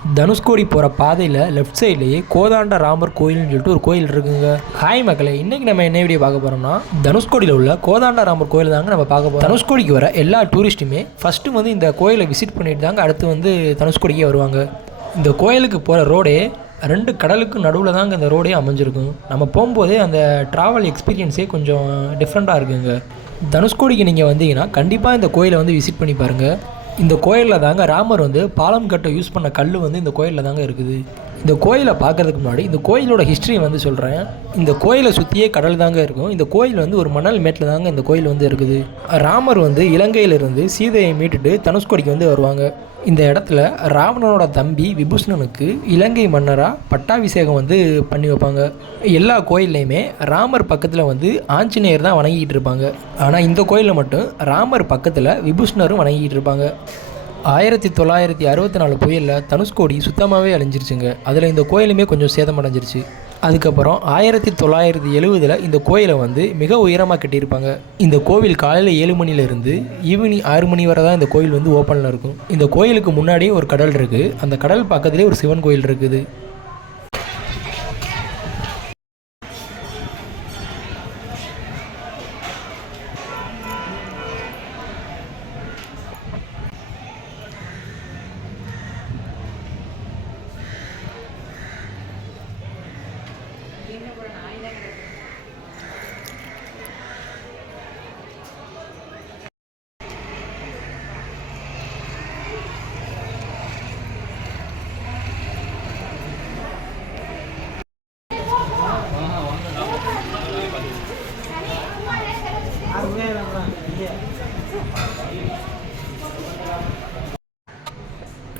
தனுஷ்கோடி போகிற பாதையில் லெஃப்ட் சைட்லேயே கோதாண்ட ராமர் கோயில்னு சொல்லிட்டு ஒரு கோயில் இருக்குங்க. ஹாய் மக்களே, இன்றைக்கி நம்ம என்ன வீடியோ பார்க்க போகிறோம்னா தனுஷ்கோடியில் உள்ள கோதாண்ட ராமர் கோயில் தாங்க நம்ம பார்க்க போகிறோம். தனுஷ்கோடிக்கு வர எல்லா டூரிஸ்ட்டுமே ஃபஸ்ட்டு வந்து இந்த கோயிலை விசிட் பண்ணிட்டு தாங்க அடுத்து வந்து தனுஷ்கோடிக்கே வருவாங்க. இந்த கோயிலுக்கு போகிற ரோடே ரெண்டு கடலுக்கு நடுவில் தாங்க இந்த ரோடே அமைஞ்சிருக்கும். நம்ம போகும்போதே அந்த ட்ராவல் எக்ஸ்பீரியன்ஸே கொஞ்சம் டிஃப்ரெண்ட்டாக இருக்குங்க. தனுஷ்கோடிக்கு நீங்கள் வந்தீங்கன்னா கண்டிப்பாக இந்த கோயிலை வந்து விசிட் பண்ணி பாருங்கள். இந்த கோயிலில் தாங்க ராமர் வந்து பாலம் கட்ட யூஸ் பண்ண கல் வந்து இந்த கோயிலில் தாங்க இருக்குது. இந்த கோயிலை பார்க்குறதுக்கு முன்னாடி இந்த கோயிலோட ஹிஸ்ட்ரி வந்து சொல்கிறேன். இந்த கோயிலை சுற்றியே கடல் தாங்க இருக்கும். இந்த கோயில் வந்து ஒரு மணல் மேட்டில் தாங்க இந்த கோயில் வந்து இருக்குது. ராமர் வந்து இலங்கையிலிருந்து சீதையை மீட்டுட்டு தனுஷ்கோடிக்கு வந்து வருவாங்க. இந்த இடத்துல ராவணனோட தம்பி விபூஷணனுக்கு இலங்கை மன்னராக பட்டாபிஷேகம் வந்து பண்ணி வைப்பாங்க. எல்லா கோயில்லையுமே ராமர் பக்கத்தில் வந்து ஆஞ்சநேயர் தான் வணங்கிட்டு இருப்பாங்க. ஆனால் இந்த கோயிலில் மட்டும் ராமர் பக்கத்தில் விபூஷணரும் வணங்கிட்டு இருப்பாங்க. 1964 புயலில் தனுஷ்கோடி சுத்தமாகவே அழிஞ்சிருச்சுங்க. அதில் இந்த கோயிலுமே கொஞ்சம் சேதமடைஞ்சிருச்சு. அதுக்கப்புறம் 1970 இந்த கோயிலை வந்து மிக உயரமாக கட்டியிருப்பாங்க. இந்த கோவில் காலையில் 7 மணிலேருந்து ஈவினிங் 6 மணி வரை தான் இந்த கோயில் வந்து ஓப்பனில் இருக்கும். இந்த கோயிலுக்கு முன்னாடியே ஒரு கடல் இருக்குது. அந்த கடல் பக்கத்துலேயே ஒரு சிவன் கோயில் இருக்குது.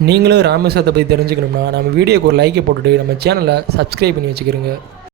நீங்களும் ராமேஸ்வரத்தை பற்றி தெரிஞ்சுக்கணும்னா நம்ம வீடியோக்கு ஒரு லைக்கை போட்டுட்டு நம்ம சேனலை சப்ஸ்கிரைப் பண்ணி வச்சுக்கிறோங்க.